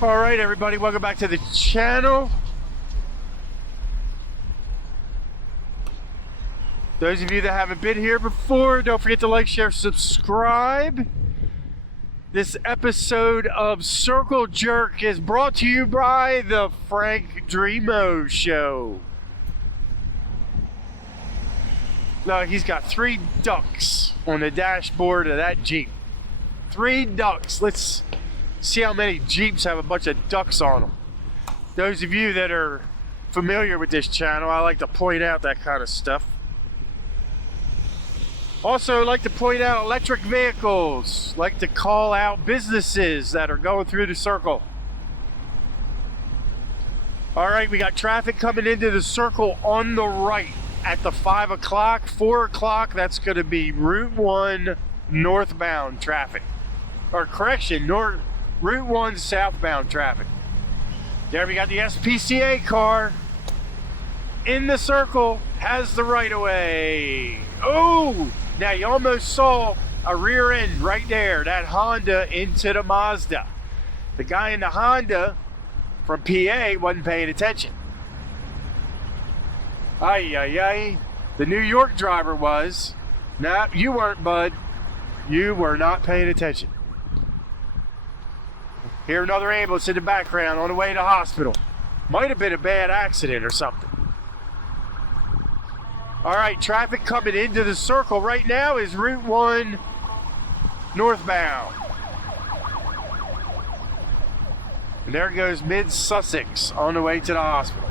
All right, everybody, welcome back to the channel. Those of you that haven't been here before, don't forget to like, share, subscribe. This episode of Circle Jerk is brought to you by the Frank Dreamo Show. Now, he's got 3 ducks on the dashboard of that Jeep. 3 ducks. Let's see how many Jeeps have a bunch of ducks on them. Those of you that are familiar with this channel, I like to point out that kind of stuff. Also, I like to point out electric vehicles. Like to call out businesses that are going through the circle. All right, we got traffic coming into the circle on the right at the 5 o'clock, 4 o'clock. That's going to be Route 1 northbound traffic. Or correction, Route 1 southbound traffic. There we got the SPCA car in the circle, has the right of way. Oh, now you almost saw a rear end right there, that Honda into the Mazda. The guy in the Honda from PA wasn't paying attention. Ay, ay, ay. The New York driver was. Nah, you weren't, bud. You were not paying attention. Hear another ambulance in the background on the way to the hospital. Might have been a bad accident or something. All right, traffic coming into the circle right now is Route 1 northbound. And there goes Mid-Sussex on the way to the hospital.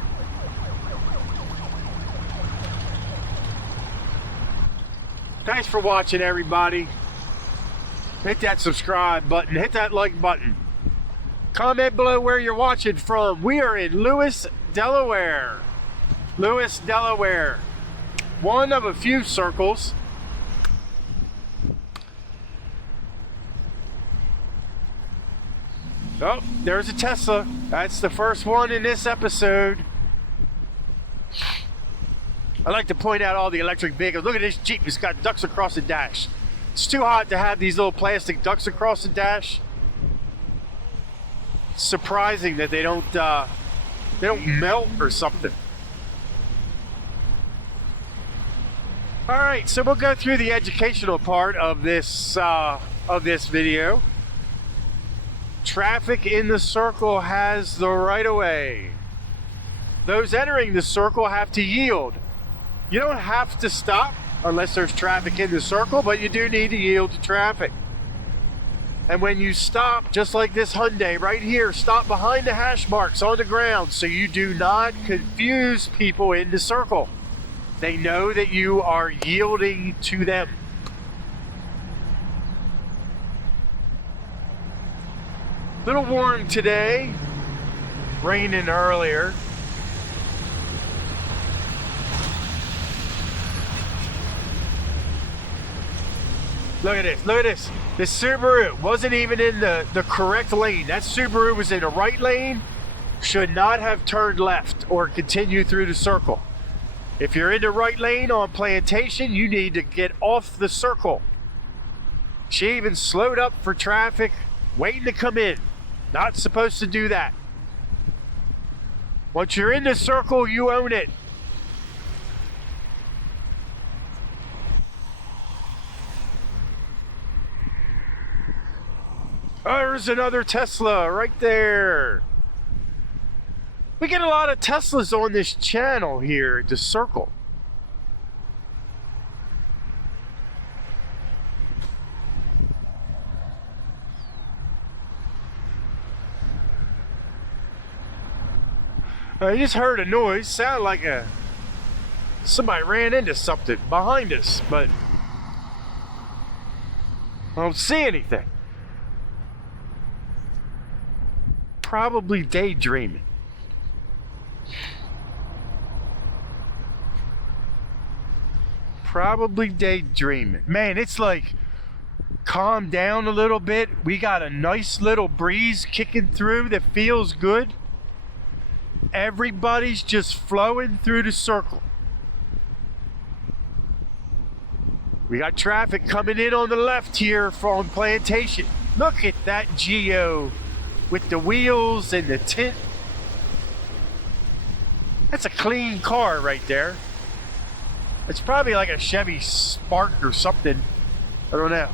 Thanks for watching, everybody. Hit that subscribe button. Hit that like button. Comment below where you're watching from. We are in Lewis, Delaware. Lewis, Delaware. One of a few circles. Oh, there's a Tesla. That's the first one in this episode. I like to point out all the electric vehicles. Look at this Jeep. It's got ducks across the dash. It's too hot to have these little plastic ducks across the dash. Surprising that they don't melt or something. All right, so we'll go through the educational part of this video. Traffic in the circle has the right of way. Those entering the circle have to yield. You don't have to stop unless there's traffic in the circle, but you do need to yield to traffic. And when you stop, just like this Hyundai right here, stop behind the hash marks on the ground so you do not confuse people in the circle. They know that you are yielding to them. Little warm today, raining earlier. Look at this, look at this. This Subaru wasn't even in the correct lane. That Subaru was in the right lane, should not have turned left or continued through the circle. If you're in the right lane on Plantation, you need to get off the circle. She even slowed up for traffic, waiting to come in. Not supposed to do that. Once you're in the circle, you own it. There's another Tesla right there. We get a lot of Teslas on this channel here at the circle. I just heard a noise. Sounded like somebody ran into something behind us, but I don't see anything. Probably daydreaming. Probably daydreaming. Man, it's like calmed down a little bit. We got a nice little breeze kicking through that feels good. Everybody's just flowing through the circle. We got traffic coming in on the left here from Plantation. Look at that Geo with the wheels and the tint. That's a clean car right there. It's probably like a Chevy Spark or something. I don't know.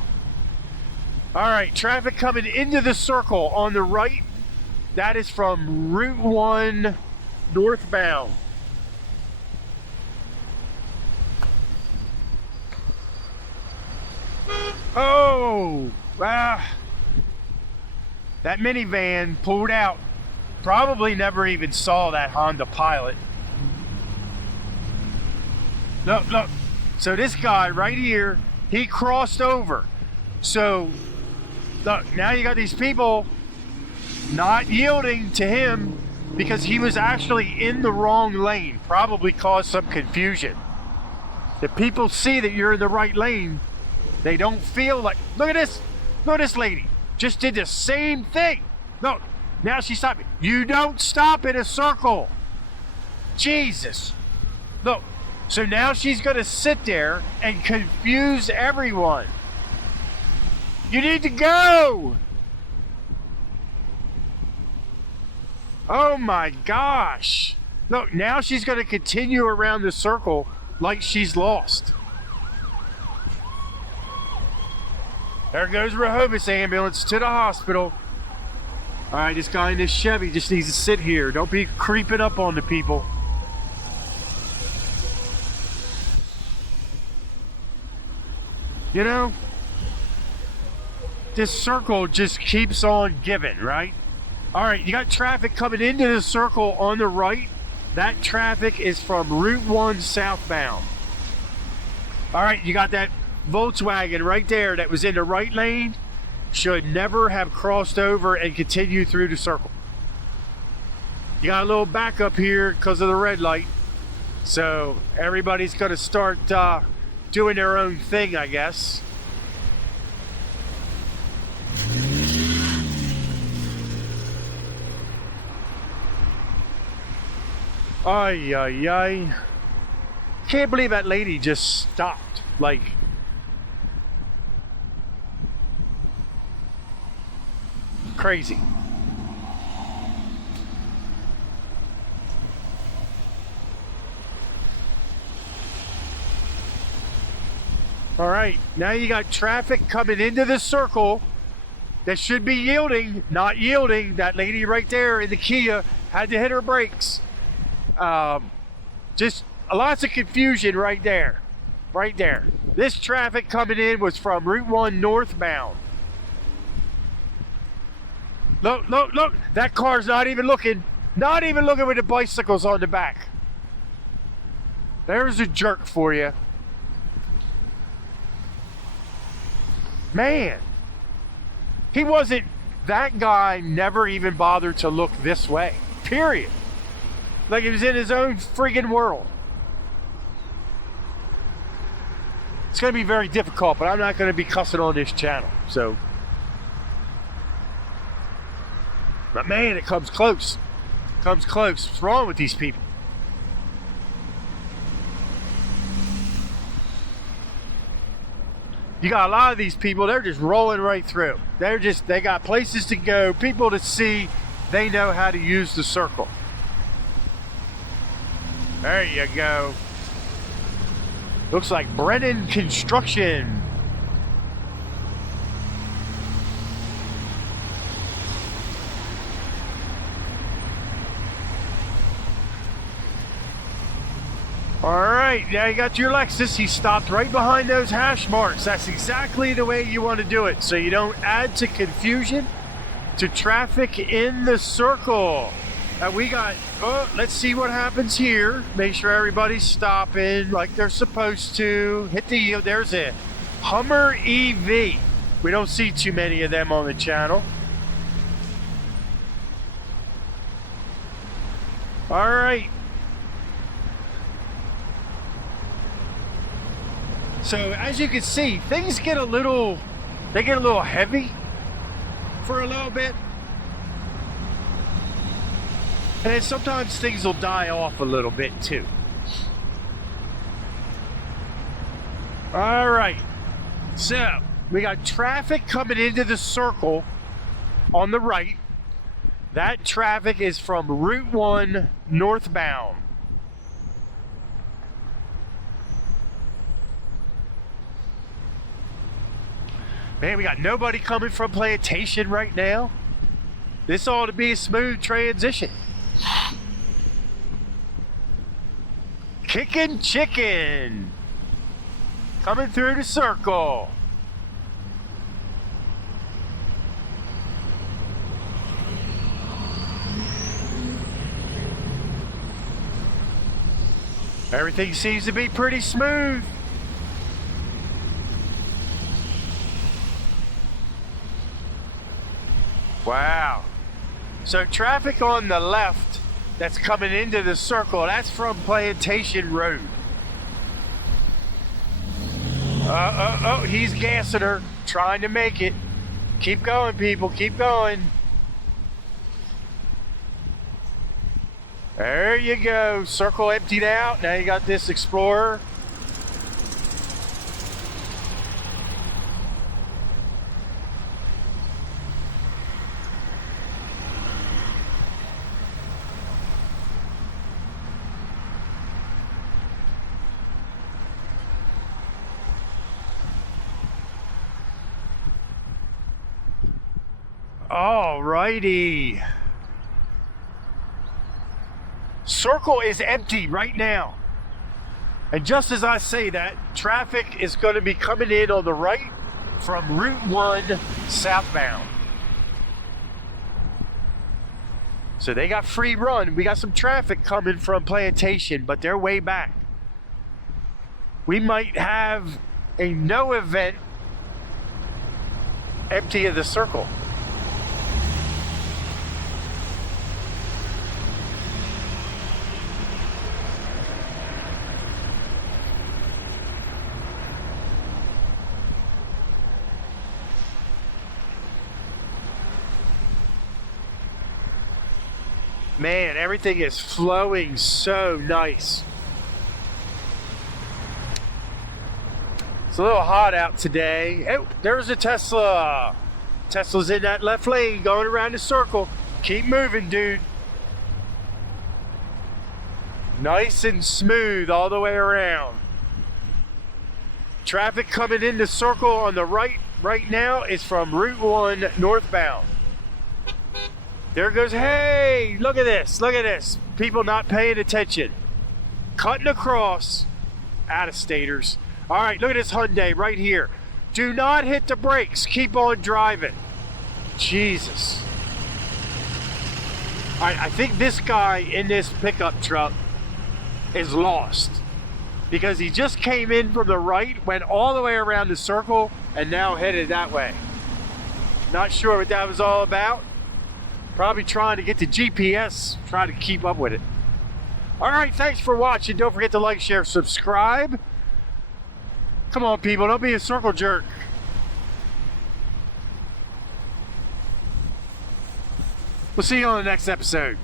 All right, traffic coming into the circle on the right. That is from Route 1 northbound. Oh, wow. That minivan pulled out. Probably never even saw that Honda Pilot. Look, look. So this guy right here, he crossed over. So, look, now you got these people not yielding to him because he was actually in the wrong lane. Probably caused some confusion. If people see that you're in the right lane, they don't feel like, look at this. Look at this lady. Just did the same thing. Look, now she stopped. You don't stop in a circle. Jesus. Look, so now she's going to sit there and confuse everyone. You need to go. Oh my gosh. Look, now she's going to continue around the circle like she's lost. There goes Rehoboth ambulance to the hospital. All right, this guy in this Chevy just needs to sit here. Don't be creeping up on the people. You know, this circle just keeps on giving, right? All right, you got traffic coming into the circle on the right. That traffic is from Route 1 southbound. All right, you got that Volkswagen right there that was in the right lane. Should never have crossed over and continued through the circle. You got a little backup here because of the red light. So everybody's going to start doing their own thing, I guess. Ay, ay, ay. Can't believe that lady just stopped. Like, crazy. All right, now you got traffic coming into the circle that should be yielding, not yielding. That lady right there in the Kia had to hit her brakes. Just lots of confusion right there. Right there. This traffic coming in was from Route 1 northbound. Look, look, look. That car's not even looking. Not even looking with the bicycles on the back. There's a jerk for you. Man. He wasn't, that guy never even bothered to look this way. Period. Like he was in his own friggin' world. It's going to be very difficult, but I'm not going to be cussing on this channel. So, but man, it comes close. It comes close. What's wrong with these people? You got a lot of these people, they're just rolling right through. They got places to go, people to see. They know how to use the circle. There you go. Looks like Brennan Construction. All right, now you got your Lexus. He stopped right behind those hash marks. That's exactly the way you want to do it, so you don't add to confusion, to traffic in the circle. We got, oh, let's see what happens here. Make sure everybody's stopping like they're supposed to. Hit the yield. There's a Hummer EV. We don't see too many of them on the channel. All right. So as you can see, things get a little heavy for a little bit. And then sometimes things will die off a little bit too. All right, so we got traffic coming into the circle on the right. That traffic is from Route 1 northbound. Man, we got nobody coming from Plantation right now. This ought to be a smooth transition. Kicking chicken. Coming through the circle. Everything seems to be pretty smooth. Wow. So traffic on the left that's coming into the circle, that's from Plantation Road. He's gassing her, trying to make it. Keep going, people, keep going. There you go. Circle emptied out. Now you got this Explorer. Alrighty. Circle is empty right now. And just as I say that, traffic is going to be coming in on the right from Route 1 southbound. So they got free run. We got some traffic coming from Plantation, but they're way back. We might have a no event empty of the circle. Man, everything is flowing so nice. It's a little hot out today. Oh, there's a Tesla. Tesla's in that left lane going around the circle. Keep moving, dude. Nice and smooth all the way around. Traffic coming in the circle on the right now is from Route 1 northbound. There goes, hey, look at this, look at this. People not paying attention. Cutting across. Out-of-staters. All right, look at this Hyundai right here. Do not hit the brakes. Keep on driving. Jesus. All right, I think this guy in this pickup truck is lost. Because he just came in from the right, went all the way around the circle, and now headed that way. Not sure what that was all about. Probably trying to get the GPS, trying to keep up with it. All right, thanks for watching. Don't forget to like, share, subscribe. Come on, people, don't be a circle jerk. We'll see you on the next episode.